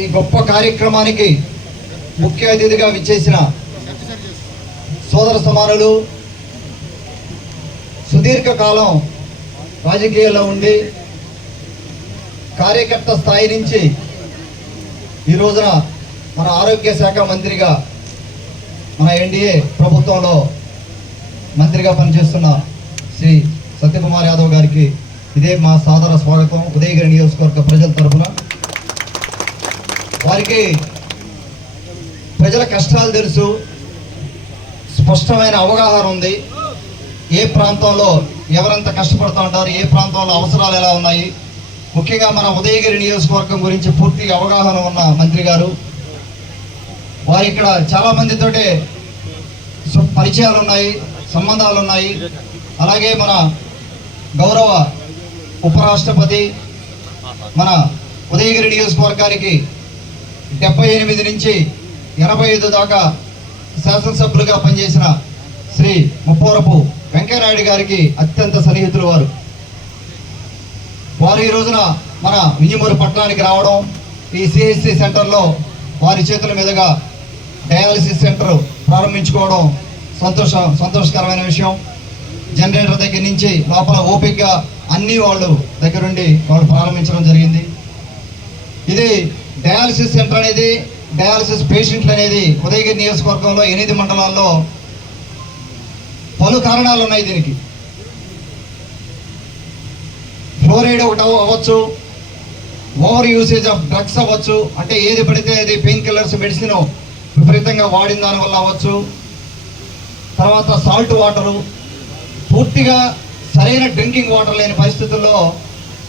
ఈ గొప్ప కార్యక్రమానికి ముఖ్య అతిథిగా విచ్చేసిన సోదర సమానులు, సుదీర్ఘకాలం రాజకీయాల్లో ఉండి కార్యకర్త స్థాయి నుంచి ఈ రోజున మన ఆరోగ్య శాఖ మంత్రిగా మన ఎన్డీఏ ప్రభుత్వంలో మంత్రిగా పనిచేస్తున్న శ్రీ సత్యకుమార్ యాదవ్ గారికి ఇదే మా సాదర స్వాగతం. ఉదయగిరి నియోజకవర్గ ప్రజల తరఫున వారికి ప్రజల కష్టాలు తెలుసు, స్పష్టమైన అవగాహన ఉంది. ఏ ప్రాంతంలో ఎవరంత కష్టపడుతూ ఉంటారు, ఏ ప్రాంతంలో అవసరాలు ఎలా ఉన్నాయి, ముఖ్యంగా మన ఉదయగిరి నియోజకవర్గం గురించి పూర్తి అవగాహన ఉన్న మంత్రి గారు. వారు ఇక్కడ చాలా మందితోటే పరిచయాలు ఉన్నాయి, సంబంధాలు ఉన్నాయి. అలాగే మన గౌరవ ఉపరాష్ట్రపతి మన ఉదయగిరి నియోజకవర్గానికి 78 నుంచి 85 దాకా శాసనసభ్యులుగా పనిచేసిన శ్రీ ముప్పవరపు వెంకయ్యనాయుడు గారికి అత్యంత సన్నిహితులు వారు ఈ రోజున మన వింజమూరు పట్టణానికి రావడం, ఈ సిహెచ్సి సెంటర్లో వారి చేతుల మీదుగా డయాలసిస్ సెంటర్ ప్రారంభించుకోవడం సంతోషకరమైన విషయం. జనరేటర్ దగ్గర నుంచి లోపల ఓపికగా అన్ని వాళ్ళు దగ్గరుండి వాళ్ళు ప్రారంభించడం జరిగింది. ఇది డయాలసిస్ సెంటర్ అనేది, డయాలసిస్ పేషెంట్లు అనేది ఉదయగిరి నియోజకవర్గంలో 8 మండలాల్లో పలు కారణాలు ఉన్నాయి. దీనికి ఫ్లోరైడ్ ఒకటి అవ్వచ్చు, ఓవర్ యూసేజ్ ఆఫ్ డ్రగ్స్ అవ్వచ్చు, అంటే ఏది పడితే అది పెయిన్ కిల్లర్స్ మెడిసిన్ విపరీతంగా వాడిన దానివల్ల అవ్వచ్చు. తర్వాత సాల్ట్ వాటరు, పూర్తిగా సరైన డ్రింకింగ్ వాటర్ లేని పరిస్థితుల్లో,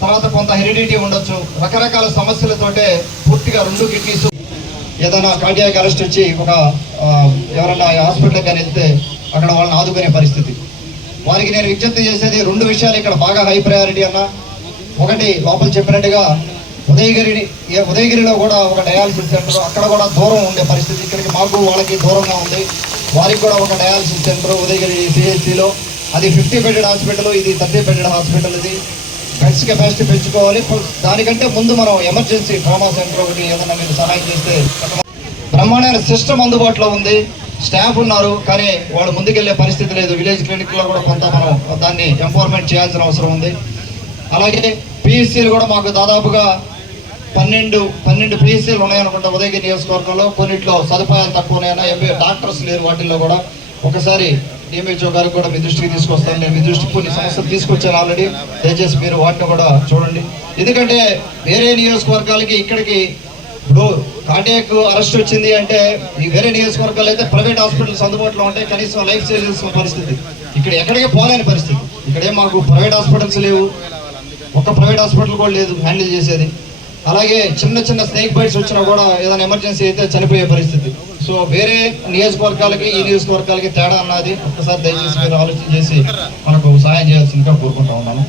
తర్వాత కొంత హెరిడిటీ ఉండొచ్చు, రకరకాల సమస్యలతోటే పూర్తిగా 2 కిడ్నీస్ ఏదైనా కార్డియాక్ అరెస్ట్ వచ్చి ఎవరైనా హాస్పిటల్కి కానీ వెళ్తే అక్కడ వాళ్ళని ఆదుకునే పరిస్థితి. వారికి నేను విజ్ఞప్తి చేసేది 2 విషయాలు ఇక్కడ బాగా హై ప్రయారిటీ అన్న. ఒకటి, లోపల చెప్పినట్టుగా ఉదయగిరిలో కూడా ఒక డయాలసిస్ సెంటర్, అక్కడ కూడా దూరం ఉండే పరిస్థితి. ఇక్కడికి మాకు వాళ్ళకి దూరంగా ఉంది. వారికి కూడా ఒక డయాలసిస్ సెంటర్ ఉదయగిరి సిహెచ్సిలో, అది 50 బెడెడ్ హాస్పిటల్, ఇది 30 బెడెడ్ హాస్పిటల్. ఇది బెడ్స్ కెపాసిటీ పెంచుకోవాలి. దానికంటే ముందు మనం ఎమర్జెన్సీ ట్రామా సెంటర్ ఒకటి ఏదైనా మీరు సహాయం చేస్తే. బ్రహ్మాండమైన సిస్టమ్ అందుబాటులో ఉంది, స్టాఫ్ ఉన్నారు, కానీ వాళ్ళు ముందుకెళ్లే పరిస్థితి లేదు. విలేజ్ క్లినిక్లో కూడా కొంత మనం దాన్ని ఎంపవర్మెంట్ చేయాల్సిన అవసరం ఉంది. అలాగే పిహెచ్సీలు కూడా మాకు దాదాపుగా 12 పిహెచ్సీలు ఉన్నాయనుకుంటా ఉదయగిరి నియోజకవర్గంలో. కొన్నిట్లో సదుపాయాలు తక్కువ ఉన్నాయన్నా, డాక్టర్స్ లేరు వాటిల్లో కూడా. ఒకసారి డిఎంహెచ్ఓ గారికి కూడా మీ దృష్టికి తీసుకొస్తాను. నేను మీ దృష్టికి కొన్ని సమస్యలు తీసుకొచ్చాను ఆల్రెడీ. దయచేసి మీరు వాటిని కూడా చూడండి. ఎందుకంటే వేరే నియోజకవర్గాలకి ఇక్కడికి ఇప్పుడు కార్డియాక్ అరెస్ట్ వచ్చింది అంటే ఈ వేరే నియోజకవర్గాలు అయితే ప్రైవేట్ హాస్పిటల్స్ అందుబాటులో ఉంటాయి, కనీసం లైఫ్ సేవ్ చేసుకునే పరిస్థితి. ఇక్కడ ఎక్కడికి పోలేని పరిస్థితి. ఇక్కడే మాకు ప్రైవేట్ హాస్పిటల్స్ లేవు, ఒక్క ప్రైవేట్ హాస్పిటల్ కూడా లేదు హ్యాండిల్ చేసేది. అలాగే చిన్న స్నేక్ బైట్స్ వచ్చినా కూడా ఏదైనా ఎమర్జెన్సీ అయితే చనిపోయే పరిస్థితి. సో వేరే నియోజకవర్గాలకి ఈ నియోజకవర్గాలకి తేడా అన్నది ఒక్కసారి దయచేసి మీరు ఆలోచన చేసి మనకు సహాయం చేయాల్సిందిగా కోరుకుంటా ఉన్నాను.